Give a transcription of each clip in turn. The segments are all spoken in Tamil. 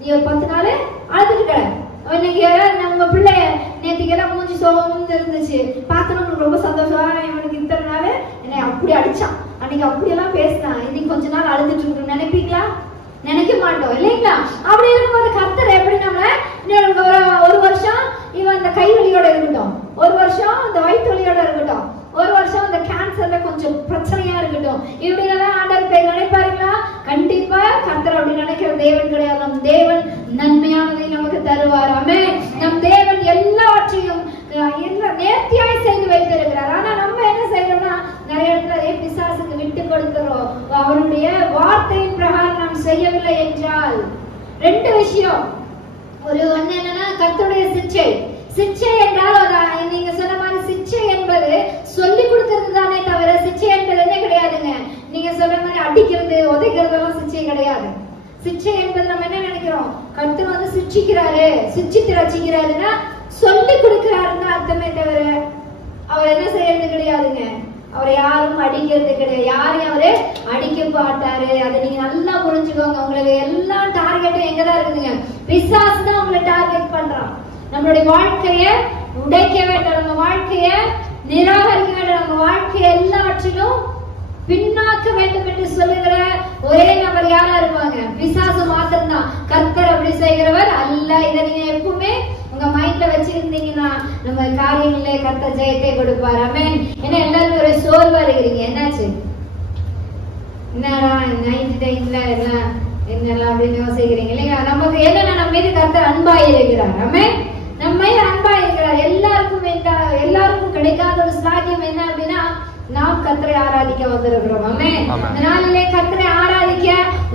நீ ஒரு 10 நாள் அழுதுட்டு இன்னைக்கு நம்ம பிள்ளைய நேற்றுக்கெல்லாம் மூஞ்சி சோர்ந்து இருந்துச்சு பார்த்தோம், உங்களுக்கு ரொம்ப சந்தோஷம். இவனுக்கு இத்தனை நாள் என்னை அப்படி அடிச்சான், அன்னைக்கு அப்படியெல்லாம் பேசினான், இன்னைக்கு கொஞ்ச நாள் அழுதுட்டு இருக்கணும் நினைப்பீங்களா? நினைக்க மாட்டோம் இல்லைங்களா? அப்படி இருக்கும்போது கர்த்தர் எப்படி நம்மள ஒரு வருஷம் இவன் அந்த கைவலியோட இருக்கட்டும், ஒரு வருஷம் இந்த வயிற்று வலியோட இருக்கட்டும், ஒரு வருஷம் இந்த கேன்சர்ல கொஞ்சம் பிரச்சனையா இருக்கட்டும், இப்படி எல்லாம் ஆண்டவர் போய் நினைப்பாருங்களா? கண்டிப்பா கர்த்தர் அப்படி நினைக்கிற தேவன் கிடையாது. நம் தேவன் நன்மையானதை நமக்கு தருவார். ஆமென். நம் தேவன் எல்லாவற்றையும் நேர்த்தியாய் செய்து வைத்திருக்கிறார். ஆனா நம்ம என்ன செய்யறோம்னா நிறைய இடத்துல பிசாசுக்கு விட்டு கொடுக்கிறோம். அவருடைய வார்த்தையின் பிரகாரம் நாம் செய்யவில்லை என்றால் 2 விஷயம். ஒரு ஒண்ணு என்னன்னா கர்த்தருடைய சிச்சை. சிச்சை என்றால் நீங்க சொன்ன மாதிரி சிச்சை என்பது சொல்லி கொடுக்கிறது தானே தவிர சிச்சை என்பது என்ன கிடையாதுங்க. நீங்க சொல்ற மாதிரி அடிக்கிறது உதைக்கிறதெல்லாம் சிச்சை கிடையாது. சிச்சை என்பது நம்ம என்ன நினைக்கிறோம், கர்த்தர் சிச்சிக்கிறாரு, சிச்சித்து ரசிக்கிறாருன்னா சொல்லி கொடுக்கிறாருன்னு அர்த்தமே தவிர அவர் என்ன செய்யறது கிடையாதுங்க. அவரை யாரும் அடிக்கிறது கிடையாது, யாரையும் அவரு அடிக்க மாட்டாரு. அதை நீங்க நல்லா புரிஞ்சுக்கோங்க. உங்களுக்கு எல்லா டார்கெட்டும் எங்கதான் இருக்குதுங்க, பிசாசு தான் உங்களை டார்கெட் பண்றான். நம்மளுடைய வாழ்க்கைய உடைக்க வேண்டும், நம்ம வாழ்க்கைய நிராகரிக்க வேண்டும், நம்ம வாழ்க்கைய எல்லாவற்றிலும் பின்னாக்க வேண்டும் என்று சொல்லுகிற ஒரே நபர் யாரா இருப்பாங்க? பிசாசு மாத்திரம்தான். கர்த்தர் அப்படி செய்கிறவர் அல்ல. இதை நீங்க எப்பவுமே உங்க மைண்ட்ல வச்சிருந்தீங்கன்னா நம்ம காரியங்களே கர்த்தர் ஜெயத்தை கொடுப்பார். ஆமென். ஏன்னா எல்லாரும் ஒரு சோர்வா இருக்கிறீங்க. என்னாச்சு, என்னடா நைட் டைம்ல என்னெல்லாம் அப்படின்னு யோசிக்கிறீங்க இல்லையா? நமக்கு என்னன்னா நம்ம மீது கர்த்தர் அன்பாய் இருக்கிறார். ஆமென். நம்ம மீது அன்பாய் இருக்கிறார். எல்லாருக்கும் கிடைக்காத ஒரு சாக்கியம் என்ன அப்படின்னா நாம் கர்த்தரை ஆராதிக்க வந்திருக்கிறோம். ஆமென். அதனாலே கர்த்தரை ஆராதிக்க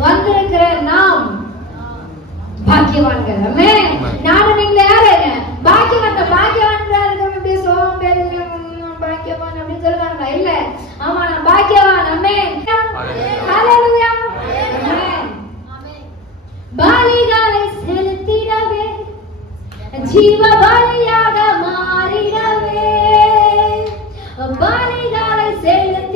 வந்திருக்கிற நாம் பாக்கியவான்கள். ஆமென். நானும் நீங்க யாருங்க? பாக்கியவான். பாக்கியவான்களா இருக்கணும். அப்படியே சோம்பேறி பாக்கியவான் அப்படின்னு சொல்லுவாங்க இல்ல. ஆமா, நான் பாக்கியவான். ஆமென். ஹalleluya. ஆமென். பலிகளை செலுத்திடவே, ஜீவ பலியாக மாறிடவே, பலிகளை செலுத்த